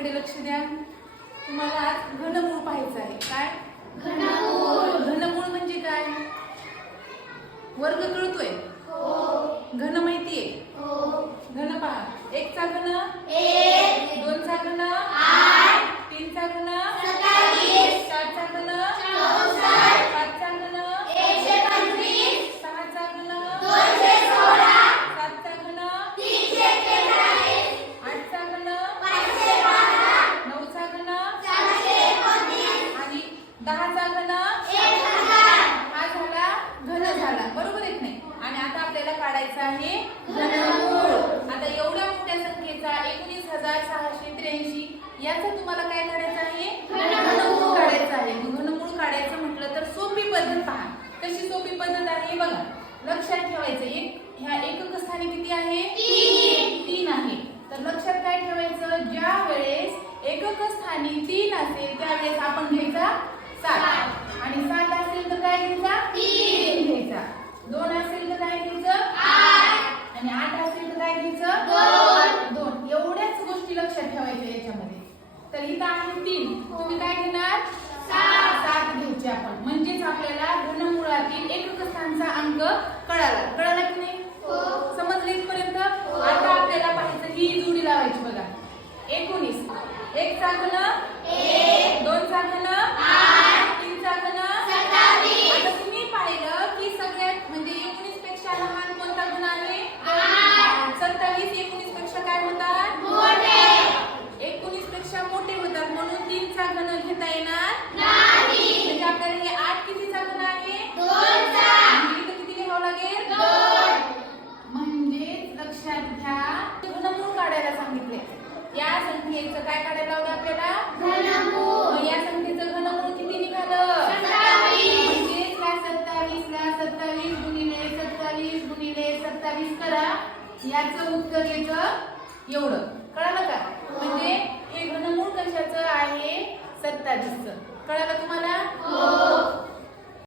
माझ्याकडे लक्ष द्या. तुम्हाला आज घनमूळ पाहायचं आहे. काय? घनमूळ. म्हणजे काय? वर्ग कळतोय? घन माहितीये घन पहा. एक चा घन दोन चा घन तीन चा घन चार चा घन घन हा झाला? घन झाला. बरोबर की नाही? आणि आता आपल्याला काढायचं आहे घनमूळ आता एवढ्या मोठ्या संख्येचा एकोणीस हजार सहाशे त्र्याऐंशी याचा तुम्हाला काय काढायचं आहे? घनमूळ काढायचं आहे. घनमूळ काढायचं म्हटलं तर सोपी पद्धत पहा. कशी सोपी पद्धत आहे? बघा. लक्षात ठेवायचं एक. ह्या एकक स्थानी किती आहे? तीन. आहे. तर लक्षात काय ठेवायचं? ज्या वेळेस एकक स्थानी तीन असेल त्यावेळेस आपण घ्यायचा सात. आणि सात असेल तर काय घ्यायचा? तीन. घ्यायचा. दोन असेल तर काय घ्यायचं? आणि आठ असेल तर काय घ्यायचं? दोन. एवढ्याच गोष्टी लक्षात ठेवायच्या याच्यामध्ये. तर इथं आहे तीन. तुम्ही काय घेणार? सात. घ्यायचे आपण. म्हणजेच आपल्याला घनमुळातील एकक स्थानचा अंक कळाला. कळाला की नाही? समजलं इथपर्यंत? आता आपल्याला पाहायचं ही जोडी लावायची बघा. एकोणीस. एक चा या संख्येचं काय काढायला लावलं आपल्याला? या संख्येचं घनमूळ किती निघालं? म्हणजेच काय सत्तावीस ला सत्तावीस गुणिले सत्तावीस गुणिले सत्तावीस करा. याचं उत्तर येतं एवढं. कळालं का? म्हणजे हे घनमूळ कशाचं आहे? सत्तावीसचं. कळालं तुम्हाला? हो.